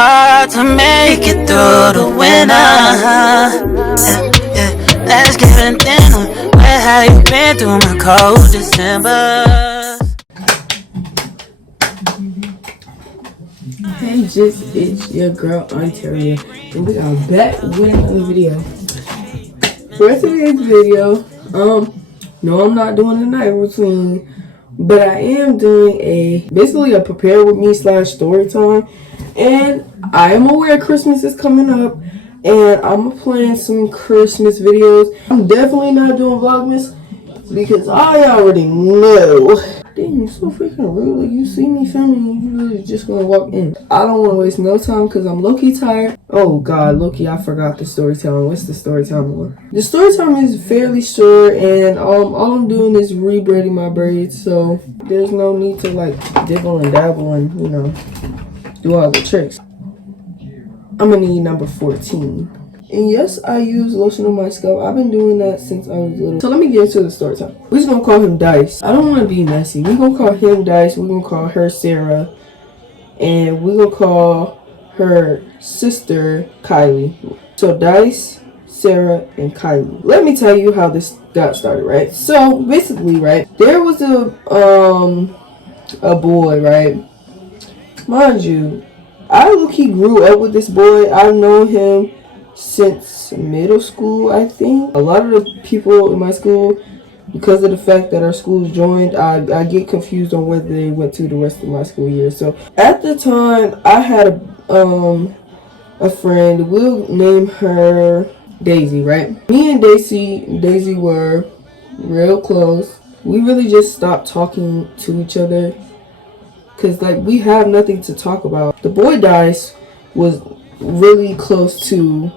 hard to make it through the winter. Let's get it dinner. Where have you been through my cold December? Hey, it's your girl Ontario, and we are back with another video. For today's video, no, I'm not doing a night routine, but I am doing basically a prepare with me / story time. And I am aware Christmas is coming up, and I'm planning some Christmas videos. I'm definitely not doing Vlogmas because I already know. Dang, you're so freaking rude. Like, you see me filming, you really just gonna walk in. I don't want to waste no time because I'm low-key tired. Oh God, low-key, I forgot the story time. What's the story time one? The story time is fairly short, and all I'm doing is rebraiding my braids, so there's no need to like dibble and dabble and, you know, do all the tricks. I'm gonna need number 14. And yes, I use lotion on my scalp. I've been doing that since I was little. So let me get into the story time. We're just gonna call him Dice. I don't want to be messy. We're gonna call him Dice. We're gonna call her Sarah. And we're gonna call her sister Kylie. So Dice, Sarah, and Kylie. Let me tell you how this got started, right? So basically, right, there was a boy, right? Mind you, I low-key grew up with this boy. I've known him since middle school, I think. A lot of the people in my school, because of the fact that our schools joined, I get confused on whether they went to the rest of my school year. So at the time, I had a friend. We'll name her Daisy, right? Me and Daisy were real close. We really just stopped talking to each other because, like, we have nothing to talk about. The boy Dice was really close to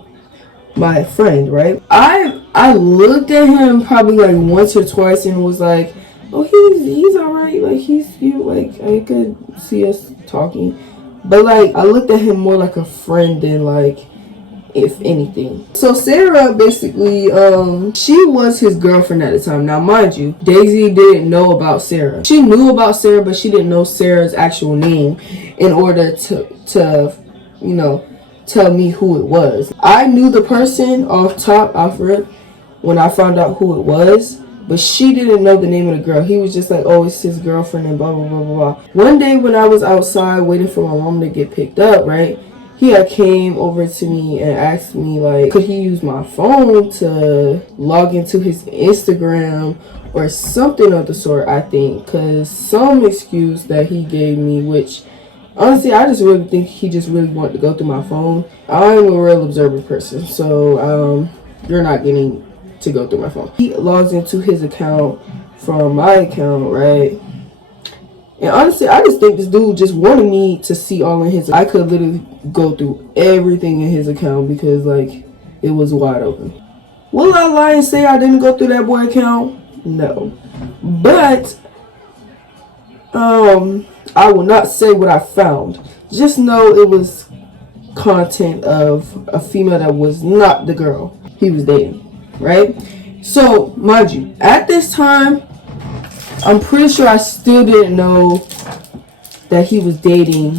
my friend, right? I looked at him probably like once or twice and was like, oh, he's all right. Like, like, I could see us talking. But, like, I looked at him more like a friend than, like, if anything. So Sarah, basically, she was his girlfriend at the time. Now, mind you, Daisy didn't know about Sarah. She knew about Sarah, but she didn't know Sarah's actual name in order to you know, tell me who it was. I knew the person off rip when I found out who it was, but she didn't know the name of the girl. He was just like, oh, it's his girlfriend and blah, blah, blah, blah, blah. One day when I was outside waiting for my mom to get picked up, right, he had came over to me and asked me, like, could he use my phone to log into his Instagram or something of the sort, I think, because some excuse that he gave me, which honestly, I just really think he just really wanted to go through my phone. I'm a real observant person, so you're not getting to go through my phone. He logs into his account from my account, right? And honestly, I just think this dude just wanted me to see all in his. I could literally go through everything in his account because, like, it was wide open. Will I lie and say I didn't go through that boy account? No. But I will not say what I found. Just know it was content of a female that was not the girl he was dating, right? So, mind you, at this time, I'm pretty sure I still didn't know that he was dating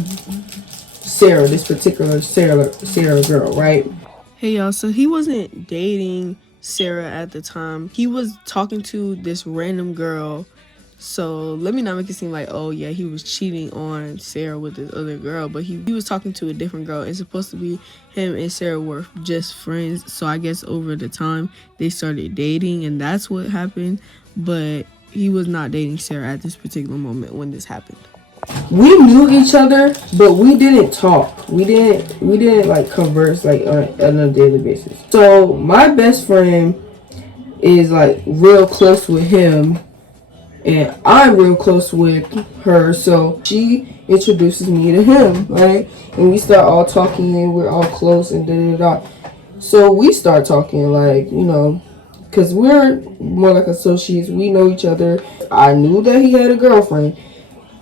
Sarah, this particular Sarah girl, right? Hey, y'all, so he wasn't dating Sarah at the time. He was talking to this random girl. So let me not make it seem like, oh yeah, he was cheating on Sarah with this other girl, but he was talking to a different girl. It's supposed to be him and Sarah were just friends. So I guess over the time they started dating, and that's what happened. But he was not dating Sarah at this particular moment when this happened. We knew each other, but we didn't talk. We didn't like converse like on a daily basis. So my best friend is like real close with him, and I'm real close with her, so she introduces me to him, right? And we start all talking, and we're all close, and da-da-da. So we start talking, like, you know, because we're more like associates. We know each other. I knew that he had a girlfriend.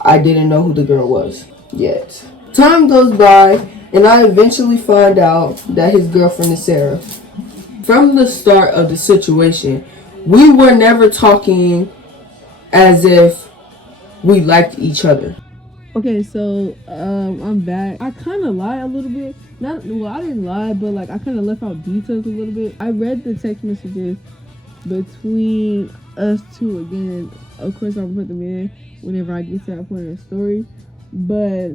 I didn't know who the girl was yet. Time goes by, and I eventually find out that his girlfriend is Sarah. From the start of the situation, we were never talking as if we liked each other. Okay, so I'm back. I kind of lied a little bit. Not well, I didn't lie, but like I kind of left out details a little bit. I read the text messages between us two again. Of course, I'll put them in whenever I get to that point in the story. But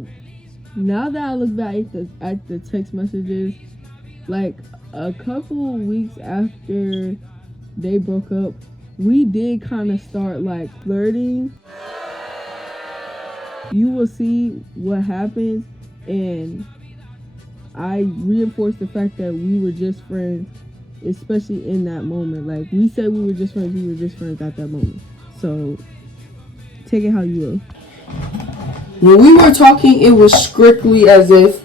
now that I look back at the text messages, like a couple weeks after they broke up, we did kind of start like flirting. You will see what happens, and I reinforced the fact that we were just friends, especially in that moment. Like, we said we were just friends, we were just friends at that moment. So take it how you will. When we were talking, it was strictly as if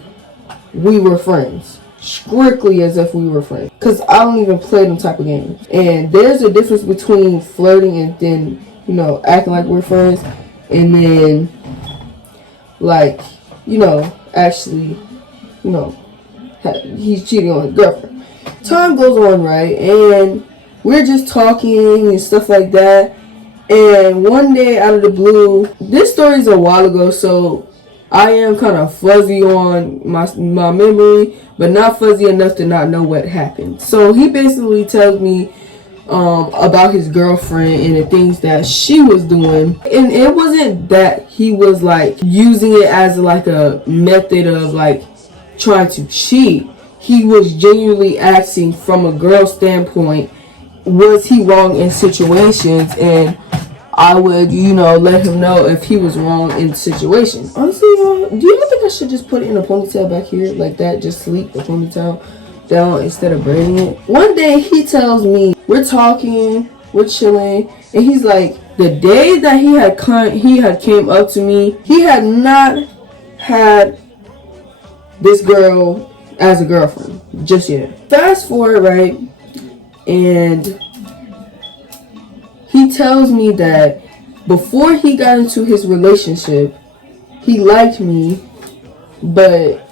we were friends. Strictly as if we were friends. Because I don't even play them type of games. And there's a difference between flirting and then, you know, acting like we're friends. And then, like, you know, actually, you know, he's cheating on his girlfriend. Time goes on, right? And we're just talking and stuff like that. And one day out of the blue, this story's a while ago, so I am kind of fuzzy on my memory, but not fuzzy enough to not know what happened. So he basically tells me about his girlfriend and the things that she was doing. And it wasn't that he was like using it as like a method of like trying to cheat. He was genuinely asking from a girl standpoint, was he wrong in situations? And I would, you know, let him know if he was wrong in the situation. Honestly, do you think I should just put it in a ponytail back here like that? Just sleep the ponytail down instead of braiding it? One day he tells me, we're talking, we're chilling, and he's like, the day that he had came up to me, he had not had this girl as a girlfriend just yet. Fast forward, right? And he tells me that before he got into his relationship, he liked me, but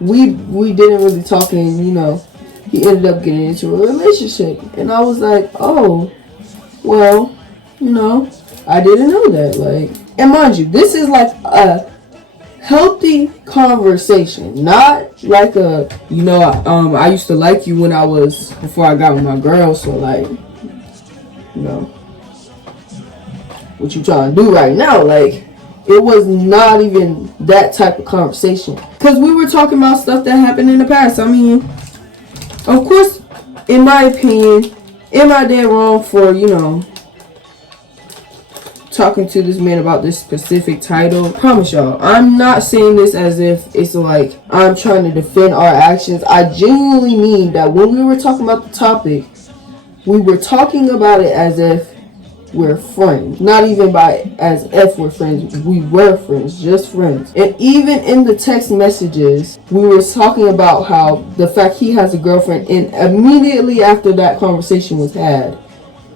we didn't really talk, and you know, he ended up getting into a relationship. And I was like, oh, well, you know, I didn't know that. Like, and mind you, this is like a healthy conversation, not like a, you know, I used to like you when before I got with my girl, so like, you know, what you trying to do right now? Like, it was not even that type of conversation, because we were talking about stuff that happened in the past. I mean, of course, in my opinion, am I dead wrong for, you know, talking to this man about this specific title? I promise y'all, I'm not saying this as if it's like I'm trying to defend our actions. I genuinely mean that when we were talking about the topic, we were talking about it as if we're friends. Not even by as if we're friends. We were friends, just friends. And even in the text messages, we were talking about how the fact he has a girlfriend, and immediately after that conversation was had,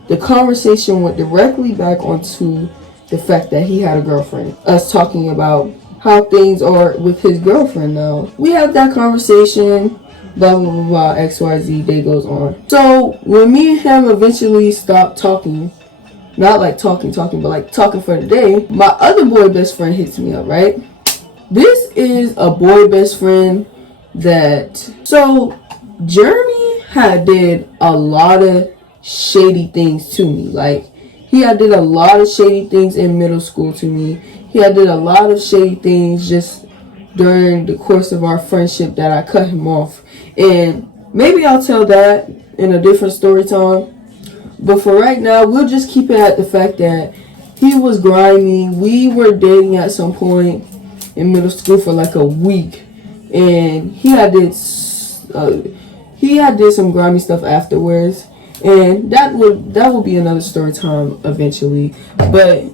the conversation went directly back onto the fact that he had a girlfriend. Us talking about how things are with his girlfriend now. We had that conversation, blah, blah, blah, blah, XYZ, day goes on. So, when me and him eventually stopped talking, not like talking, but like talking for the day, my other boy best friend hits me up, right? This is a boy best friend that, so Jeremy had did a lot of shady things to me. Like, he had did a lot of shady things in middle school to me. He had did a lot of shady things just during the course of our friendship that I cut him off. And maybe I'll tell that in a different story time. But for right now, we'll just keep it at the fact that he was grimy. We were dating at some point in middle school for like a week, and he had did some grimy stuff afterwards, and that will be another story time eventually. But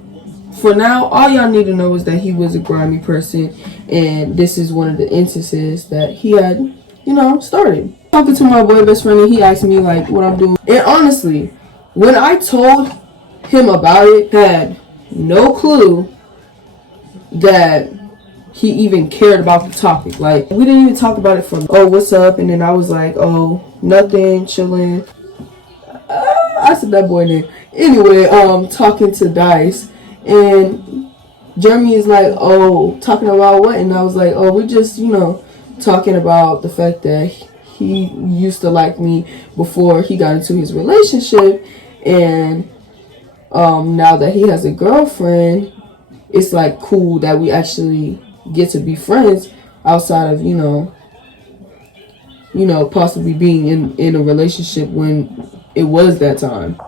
for now, all y'all need to know is that he was a grimy person, and this is one of the instances that he had, you know, started. Talking to my boy best friend, and he asked me like what I'm doing, and honestly, when I told him about it, had no clue that he even cared about the topic. Like, we didn't even talk about it from, oh, what's up? And then I was like, oh, nothing, chilling. I said that boy name. Anyway, talking to Dice. And Jeremy is like, oh, talking about what? And I was like, oh, we're just, talking about the fact that he used to like me before he got into his relationship. And now that he has a girlfriend, it's like cool that we actually get to be friends outside of, possibly being in a relationship when it was that time.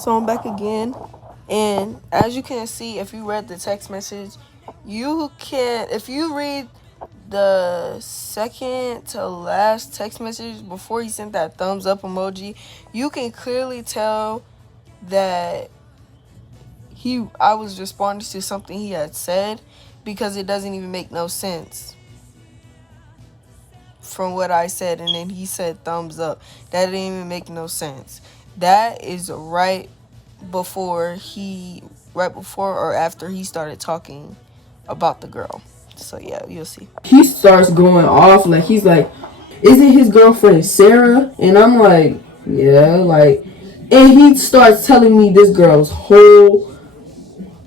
So I'm back again. And as you can see, if you read the text message, if you read the second to last text message before he sent that thumbs up emoji, you can clearly tell that I was responding to something he had said, because it doesn't even make no sense from what I said, and then he said thumbs up. That didn't even make no sense. That is right before or after he started talking about the girl. So yeah, you'll see. He starts going off, like he's like, isn't his girlfriend Sarah? And I'm like, yeah, like, and he starts telling me this girl's whole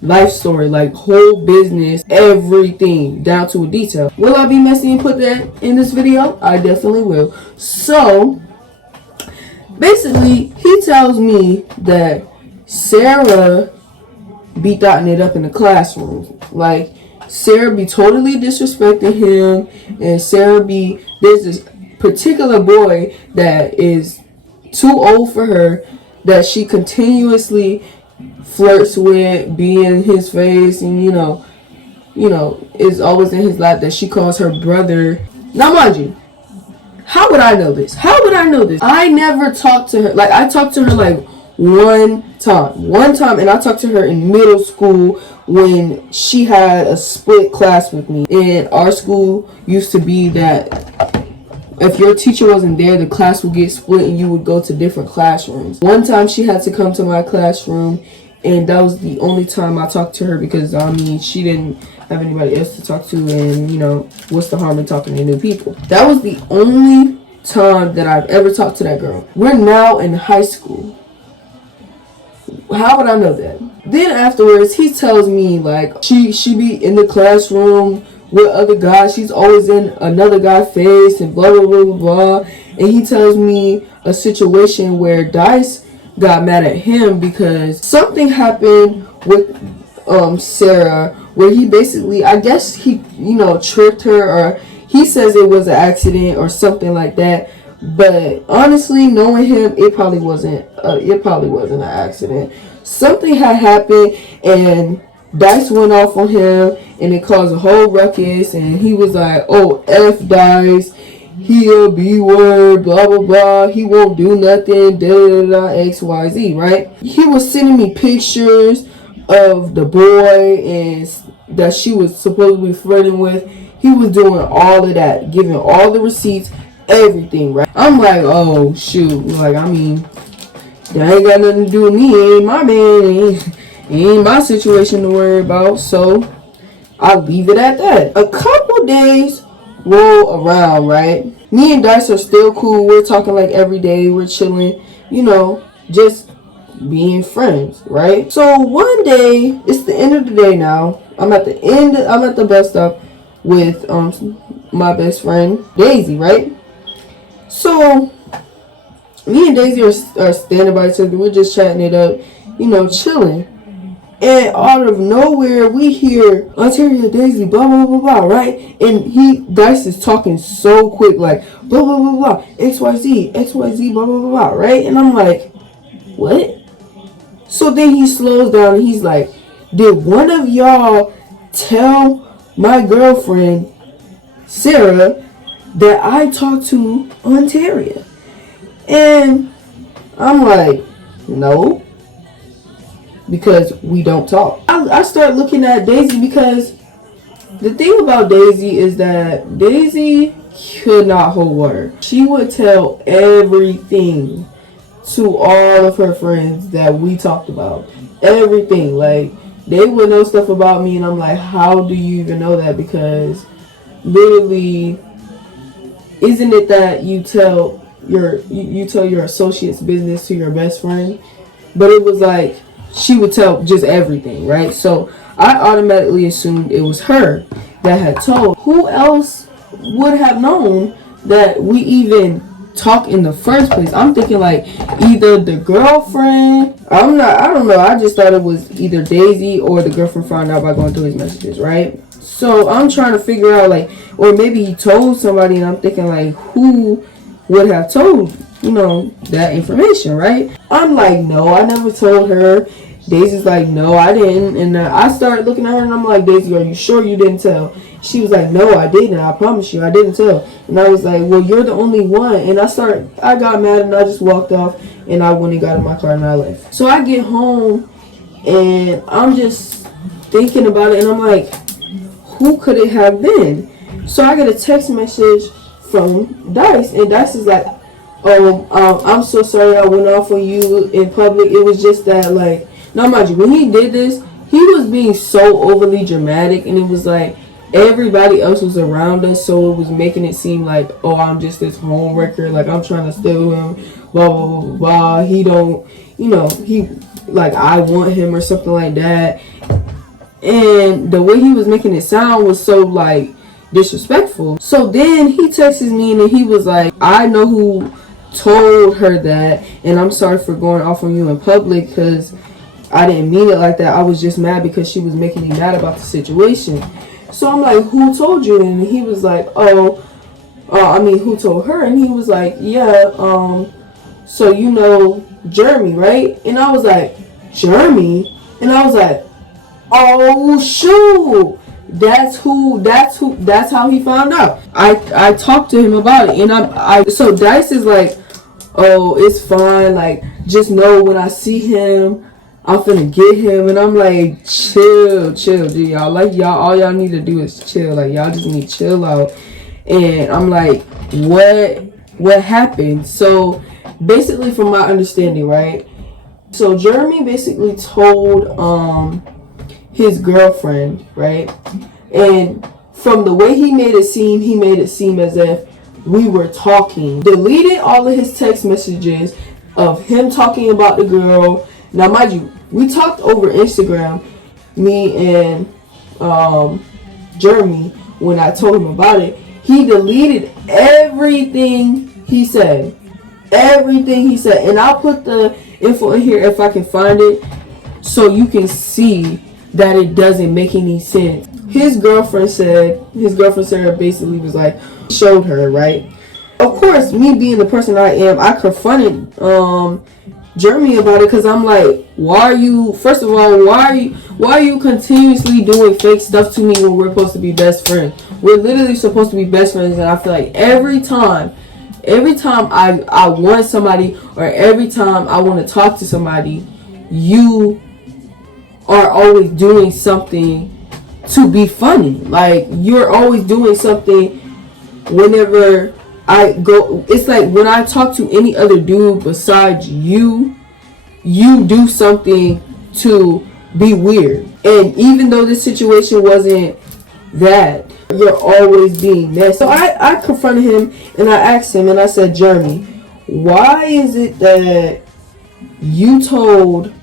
life story, like whole business, everything down to a detail. Will I be messy and put that in this video? I definitely will. So basically, he tells me that Sarah be dotting it up in the classroom. Like, Sarah be totally disrespecting him, and there's this particular boy that is too old for her, that she continuously flirts with, be in his face, and is always in his lap, that she calls her brother. Now mind you, how would I know this? I never talked to her. Like, I talked to her like one time, and I talked to her in middle school when she had a split class with me. And our school used to be that if your teacher wasn't there, the class would get split and you would go to different classrooms. One time she had to come to my classroom, and that was the only time I talked to her, because she didn't have anybody else to talk to, and what's the harm in talking to new people? That was the only time that I've ever talked to that girl. We're now in high school. How would I know that? Then afterwards, he tells me like she be in the classroom with other guys. She's always in another guy's face and blah blah blah blah blah. And he tells me a situation where Dice got mad at him because something happened with Sarah, where he basically, I guess he tripped her, or he says it was an accident or something like that. But honestly, knowing him, it probably wasn't an accident. Something had happened, and Dice went off on him, and it caused a whole ruckus. And he was like, "Oh, F Dice, he a B-word, blah blah blah. He won't do nothing, da da da, XYZ." Right? He was sending me pictures of the boy and that she was supposedly flirting with. He was doing all of that, giving all the receipts, everything, right? I'm like, oh shoot, like, that ain't got nothing to do with me. He ain't my man. Ain't my situation to worry about. So I leave it at that. A couple days roll around, right? Me and Dice are still cool. We're talking like every day. We're chilling, just being friends, right? So one day, it's the end of the day now. I'm at the bus stop with my best friend Daisy, right? So me and Daisy are standing by each other. We're just chatting it up, chilling. And out of nowhere, we hear Ontario, Daisy, blah blah blah blah, right? And Dice is talking so quick, like blah blah blah blah, XYZ, blah blah blah blah, right? And I'm like, what? So then he slows down and he's like, did one of y'all tell my girlfriend Sarah that I talked to Ontario? And I'm like, no, because we don't talk. I start looking at Daisy, because the thing about Daisy is that Daisy could not hold water. She would tell everything to all of her friends that we talked about. Everything. Like, they would know stuff about me, and I'm like, how do you even know that? Because literally, isn't it that you tell your associate's business to your best friend? But it was like she would tell just everything, right? So I automatically assumed it was her that had told. Who else would have known that we even talk in the first place? I'm thinking like either the girlfriend. I don't know. I just thought it was either Daisy or the girlfriend found out by going through his messages, right? So I'm trying to figure out like, or maybe he told somebody, and I'm thinking like, who would have told, that information, right? I'm like, no, I never told her. Daisy's like, no, I didn't. And I started looking at her and I'm like, Daisy, are you sure you didn't tell? She was like, no, I didn't. I promise you, I didn't tell. And I was like, well, you're the only one. And I got mad and I just walked off and I went and got in my car and I left. So I get home and I'm just thinking about it and I'm like, who could it have been? So I get a text message from Dice and Dice is like, I'm so sorry I went off on you in public. It was just that, like, now mind you, when he did this, he was being so overly dramatic, and it was like everybody else was around us, so it was making it seem like, oh, I'm just this home wrecker, like I'm trying to steal him, blah blah blah blah blah. He don't, he like I want him or something like that. And the way he was making it sound was so like disrespectful. So then he texts me and he was like, I know who told her that, and I'm sorry for going off on you in public because I didn't mean it like that. I was just mad because she was making me mad about the situation. So I'm like, who told you? And he was like, who told her? And he was like, yeah, so Jeremy, right? And I was like, Jeremy? And I was like, oh shoot, that's how he found out. I talked to him about it, and so Dice is like, oh, it's fine, like just know when I see him I'm finna get him. And I'm like, chill, dude, y'all. Like, all y'all need to do is chill. Like, y'all just need to chill out. And I'm like, what happened? So basically, from my understanding, right? So Jeremy basically told his girlfriend, right? And from the way he made it seem as if we were talking. Deleted all of his text messages of him talking about the girl. Now, mind you, we talked over Instagram, me and Jeremy, when I told him about it. He deleted everything he said. And I'll put the info in here if I can find it so you can see that it doesn't make any sense. His girlfriend Sarah basically was like, showed her, right? Of course, me being the person I am, I confronted Jeremy about it because I'm like, why are you continuously doing fake stuff to me when we're supposed to be best friends? We're literally supposed to be best friends, and I feel like every time I want somebody or every time I want to talk to somebody, you are always doing something to be funny. Like, you're always doing something whenever I go. It's like when I talk to any other dude besides you do something to be weird. And even though this situation wasn't that, you're always being messy. So I confronted him and I asked him and I said, Jeremy, why is it that you told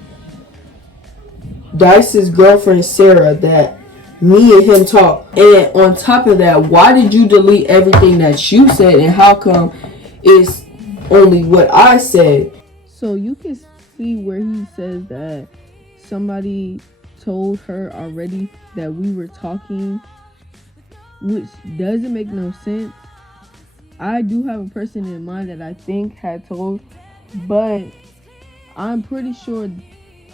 Dice's girlfriend Sarah that me and him talk, and on top of that, why did you delete everything that you said, and how come it's only what I said? So you can see where he says that somebody told her already that we were talking, which doesn't make no sense. I do have a person in mind that I think had told, but I'm pretty sure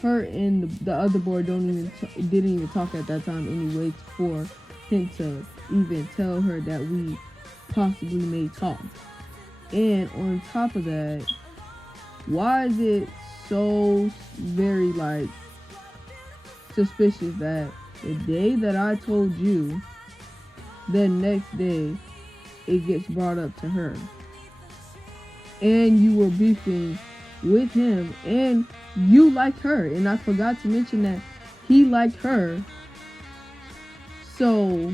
her and the other boy didn't even talk at that time anyway for him to even tell her that we possibly may talk. And on top of that, why is it so very like suspicious that the day that I told you, the next day it gets brought up to her, and you were beefing with him, and you liked her, and I forgot to mention that he liked her. So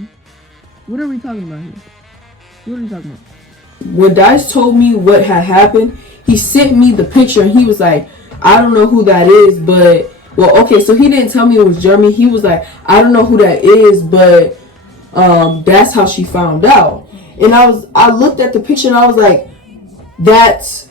what are we talking about here? What are we talking about? When Dice told me what had happened, he sent me the picture and he was like, I don't know who that is, but Well, okay, so he didn't tell me it was Jeremy. He was like, I don't know who that is, but that's how she found out. And I looked at the picture and I was like, that's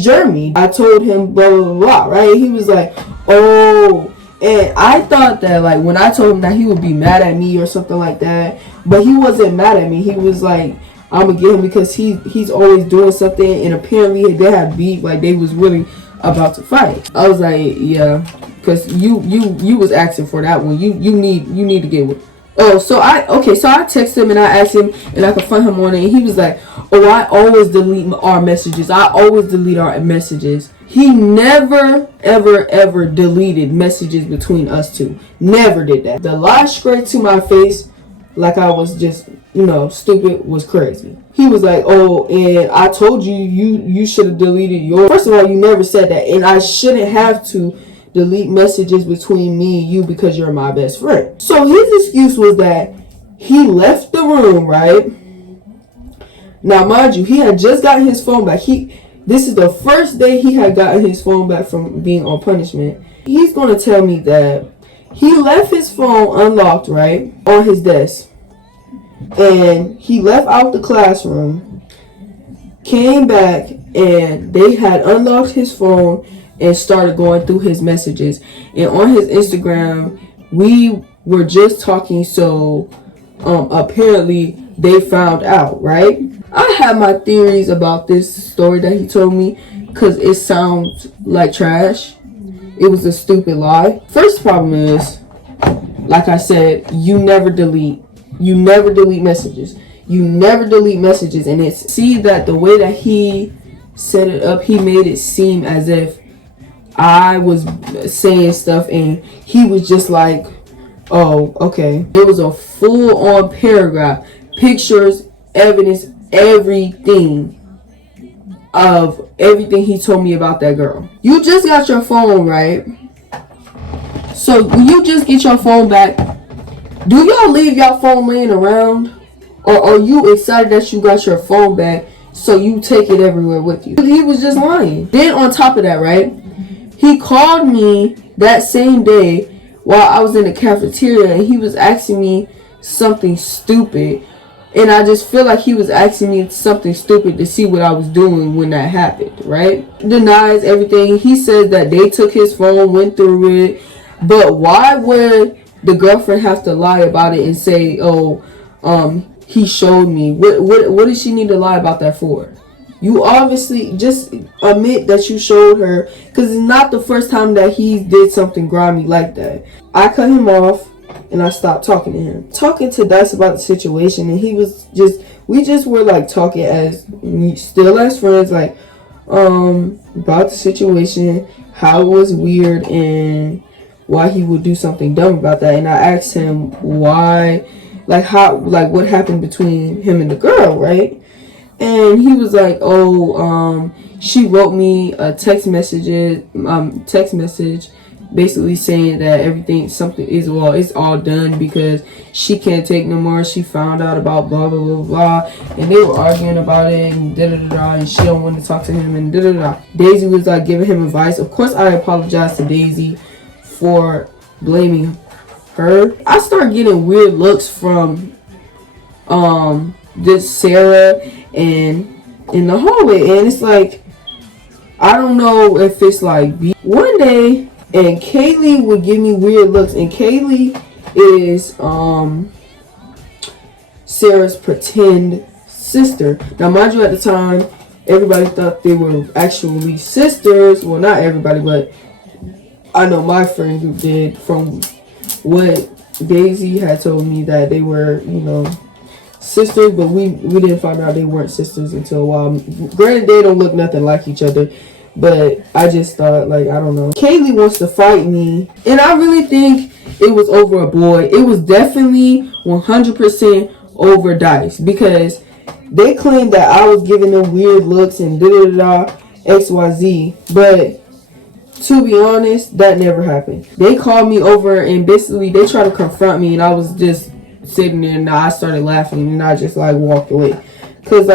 Jeremy. I told him blah blah blah, blah, right? He was like, oh. And I thought that, like, when I told him that, he would be mad at me or something like that. But he wasn't mad at me. He was like, I'm gonna get him because he's always doing something. And apparently they had beef, like they was really about to fight. I was like, yeah, because you was asking for that one. You need to get one. Oh, so I texted him and I asked him and I could find him on it. And he was like, oh, I always delete our messages. I always delete our messages. He never, ever, ever deleted messages between us two. Never did that. The lie straight to my face, like I was just, stupid, was crazy. He was like, oh, and I told you should have deleted yours. First of all, you never said that. And I shouldn't have to delete messages between me and you because you're my best friend. So his excuse was that he left the room, right? Now, mind you, he had just gotten his phone back. This is the first day he had gotten his phone back from being on punishment. He's going to tell me that he left his phone unlocked, right, on his desk. And he left out the classroom, came back, and they had unlocked his phone and started going through his messages. And on his Instagram, we were just talking, so apparently they found out, right? I have my theories about this story that he told me because it sounds like trash. It was a stupid lie. First problem is, like I said, you never delete messages. You never delete messages. And see that the way that he set it up, he made it seem as if I was saying stuff and he was just like, oh, okay. It was a full-on paragraph, pictures, evidence, everything of everything he told me about that girl. You just got your phone, right? So when you just get your phone back, do y'all leave your phone laying around? Or are you excited that you got your phone back so you take it everywhere with you? He was just lying. Then on top of that, right? He called me that same day while I was in the cafeteria and he was asking me something stupid. And I just feel like he was asking me something stupid to see what I was doing when that happened, right? Denies everything. He said that they took his phone, went through it. But why would the girlfriend have to lie about it and say, oh, he showed me? What does she need to lie about that for? You obviously just admit that you showed her, because it's not the first time that he did something grimy like that. I cut him off and I stopped talking to him. Talking to Dice about the situation, and we just were like talking still as friends, like about the situation, how it was weird and why he would do something dumb about that. And I asked him why, what happened between him and the girl, right? And he was like, oh, she wrote me a text message basically saying that it's all done because she can't take no more. She found out about blah, blah, blah, blah. And they were arguing about it and da-da-da-da, and she don't want to talk to him and da-da-da. Daisy was like giving him advice. Of course, I apologize to Daisy for blaming her. I started getting weird looks from this Sarah and in the hallway, and it's like, I don't know if it's like one day, and Kaylee would give me weird looks, and Kaylee is Sarah's pretend sister. Now mind you, at the time everybody thought they were actually sisters. Well, not everybody, but I know my friend group did, from what Daisy had told me, that they were, sisters, but we didn't find out they weren't sisters until a while. Granted, they don't look nothing like each other, but I just thought, I don't know. Kaylee wants to fight me, and I really think it was over a boy. It was definitely 100% over Dice, because they claimed that I was giving them weird looks and da-da-da-da, XYZ, but to be honest, that never happened. They called me over and basically they tried to confront me, and I was just sitting there, and I started laughing, and I just walked away, because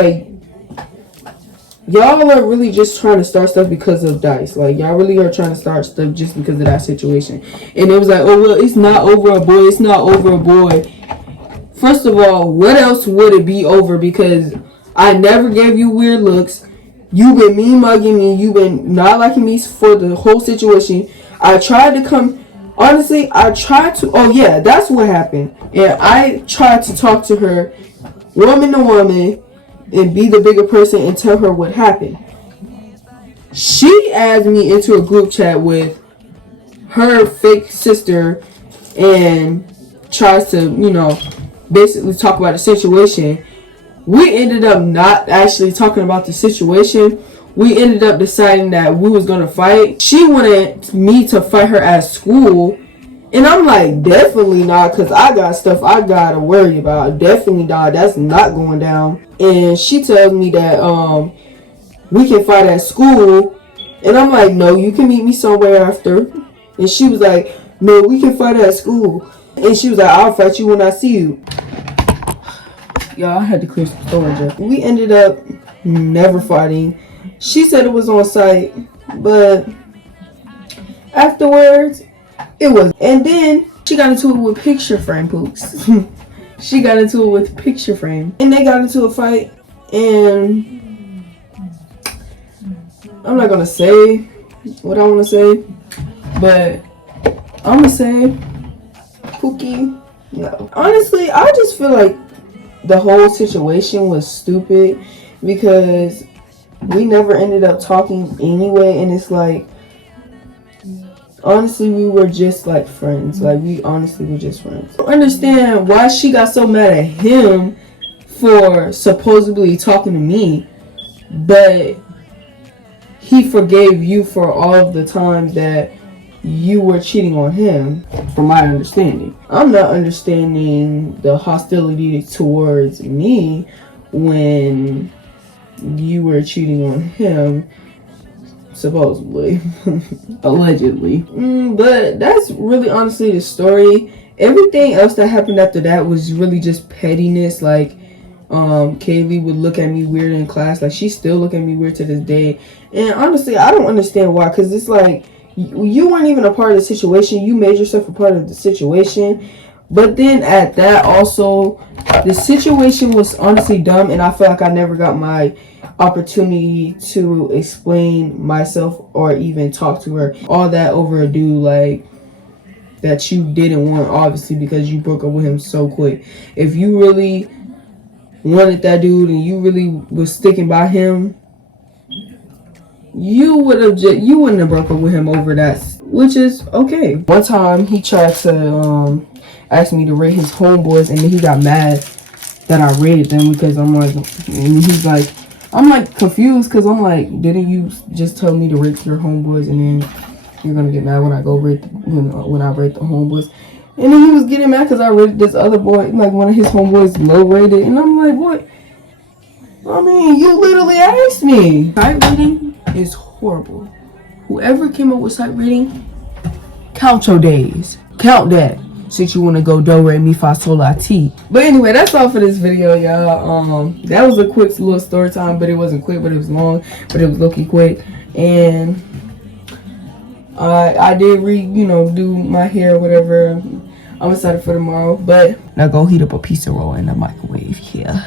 y'all are really just trying to start stuff because of Dice. Like, y'all really are trying to start stuff just because of that situation. And it was like, oh, well, it's not over a boy. It's not over a boy. First of all, what else would it be over? Because I never gave you weird looks. You've been mean mugging me. You've been not liking me for the whole situation. I tried to come. Honestly, I tried to. Oh, yeah, that's what happened. And I tried to talk to her, woman to woman, and be the bigger person and tell her what happened. She added me into a group chat with her fake sister and tries to, basically talk about the situation. We ended up not actually talking about the situation. We ended up deciding that we was going to fight. She wanted me to fight her at school. And I'm like, definitely not, because I got stuff I got to worry about. Definitely not. That's not going down. And she tells me that we can fight at school. And I'm like, no, you can meet me somewhere after. And she was like, no, we can fight at school. And she was like, I'll fight you when I see you. Y'all, I had to clear some storage up. We ended up never fighting. She said it was on site, but afterwards, it was. And then she got into it with picture frame pooks. She got into it with picture frame. And they got into a fight. And I'm not going to say what I want to say, but I'm going to say, Pookie, no. Honestly, I just feel like the whole situation was stupid because we never ended up talking anyway, and it's like, honestly, we were just like friends. Like, we honestly were just friends. I don't understand why she got so mad at him for supposedly talking to me, but he forgave you for all of the times that you were cheating on him, from my understanding. I'm not understanding the hostility towards me when you were cheating on him, supposedly. Allegedly. But that's really honestly the story. Everything else that happened after that was really just pettiness. Like, Kaylee would look at me weird in class. Like, she still look at me weird to this day. And honestly, I don't understand why, because it's like, you weren't even a part of the situation. You made yourself a part of the situation. But then at that also, the situation was honestly dumb, and I feel like I never got my opportunity to explain myself or even talk to her. All that over a dude like that you didn't want, obviously, because you broke up with him so quick. If you really wanted that dude and you really was sticking by him, you wouldn't have broke up with him over that, which is okay. One time he tried to ask me to rate his homeboys, and then he got mad that I rated them because I'm like, and he's like, I'm like confused because I'm like, didn't you just tell me to rate your homeboys, and then you're gonna get mad when I go rate when I rate the homeboys? And then he was getting mad because I rated this other boy, like one of his homeboys, low rated, and I'm like, what? I mean, you literally asked me. Sight reading is horrible. Whoever came up with sight reading, count your days. Count that. Since you want to go do, re, mi, fa, sol, la, ti. But anyway, that's all for this video, y'all. That was a quick little story time, but it wasn't quick, but it was long, but it was low-key quick. And I did do my hair or whatever. I'm excited for tomorrow, but now go heat up a pizza roll in the microwave here.